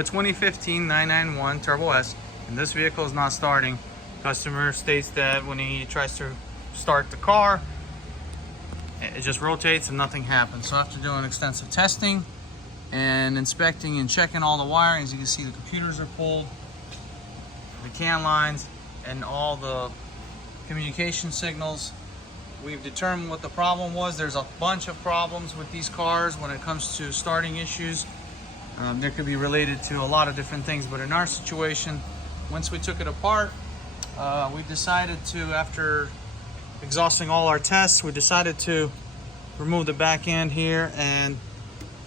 A 2015 991 Turbo S, and this vehicle is not starting. Customer states that when he tries to start the car, it just rotates and nothing happens. So after doing extensive testing and inspecting and checking all the wiring, as you can see, the computers are pulled, the CAN lines, and all the communication signals. We've determined what the problem was. There's a bunch of problems with these cars when it comes to starting issues. There could be related to a lot of different things, but in our situation, once we took it apart, we decided to, after exhausting all our tests, we decided to remove the back end here and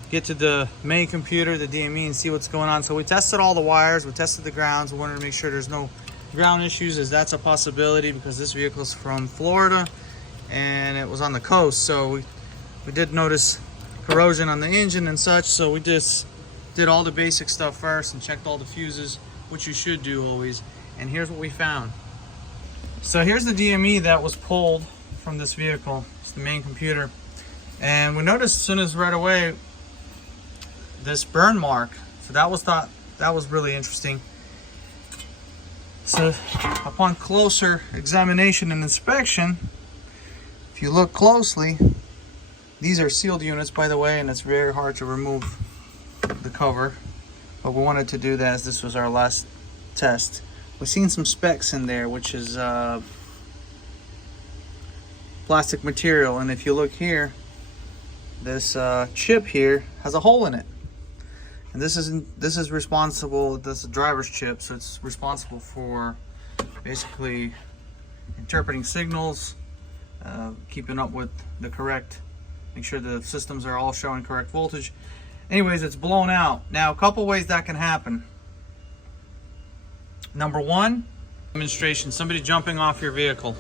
get to the main computer, the DME, and see what's going on. So we tested all the wires, we tested the grounds. We wanted to make sure there's no ground issues, as that's a possibility because this vehicle is from Florida and it was on the coast. So we did notice corrosion on the engine and such. So we just did all the basic stuff first and checked all the fuses, which you should do always. And here's what we found. So here's the DME that was pulled from this vehicle. It's the main computer. And we noticed as soon as right away this burn mark. So that was really interesting. So upon closer examination and inspection, if you look closely, these are sealed units, by the way, and it's very hard to remove the cover, but we wanted to do that as this was our last test. We've seen some specks in there, which is plastic material, and if you look here, this chip here has a hole in it, and this is responsible. That's a driver's chip, so it's responsible for basically interpreting signals, keeping up with the correct, make sure the systems are all showing correct voltage. Anyways, it's blown out. Now, a couple ways that can happen. Number one, demonstration, somebody jumping off your vehicle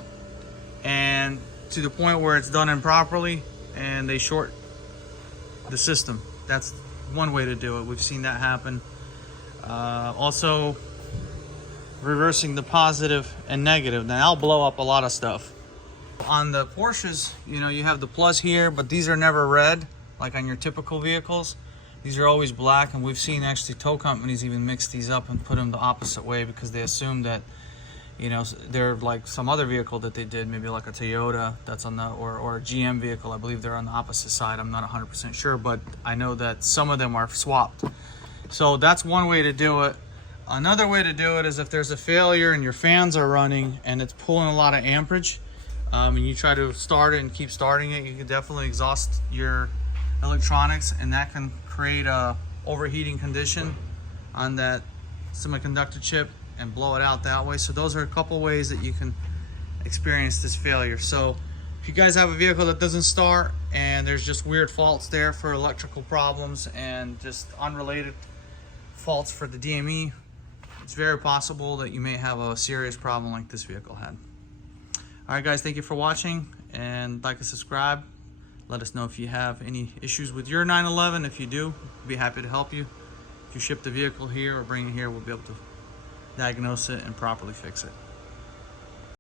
and to the point where it's done improperly and they short the system. That's one way to do it. We've seen that happen. Also, reversing the positive and negative. Now, I'll blow up a lot of stuff. On the Porsches, you know, you have the plus here, but these are never red like on your typical vehicles. These are always black, and we've seen actually tow companies even mix these up and put them the opposite way because they assume that, you know, they're like some other vehicle that they did, maybe like a Toyota that's on the, or a GM vehicle. I believe they're on the opposite side. I'm not 100% sure, but I know that some of them are swapped. So that's one way to do it. Another way to do it is if there's a failure and your fans are running and it's pulling a lot of amperage, and you try to start it and keep starting it, you can definitely exhaust your electronics, and that can create a overheating condition on that semiconductor chip and blow it out that way. So those are a couple ways that you can experience this failure. So if you guys have a vehicle that doesn't start and there's just weird faults there for electrical problems and just unrelated faults for the DME, it's very possible that you may have a serious problem like this vehicle had. All right, guys, thank you for watching, and like and subscribe. Let us know if you have any issues with your 911. If you do, we'll be happy to help you. If you ship the vehicle here or bring it here, we'll be able to diagnose it and properly fix it.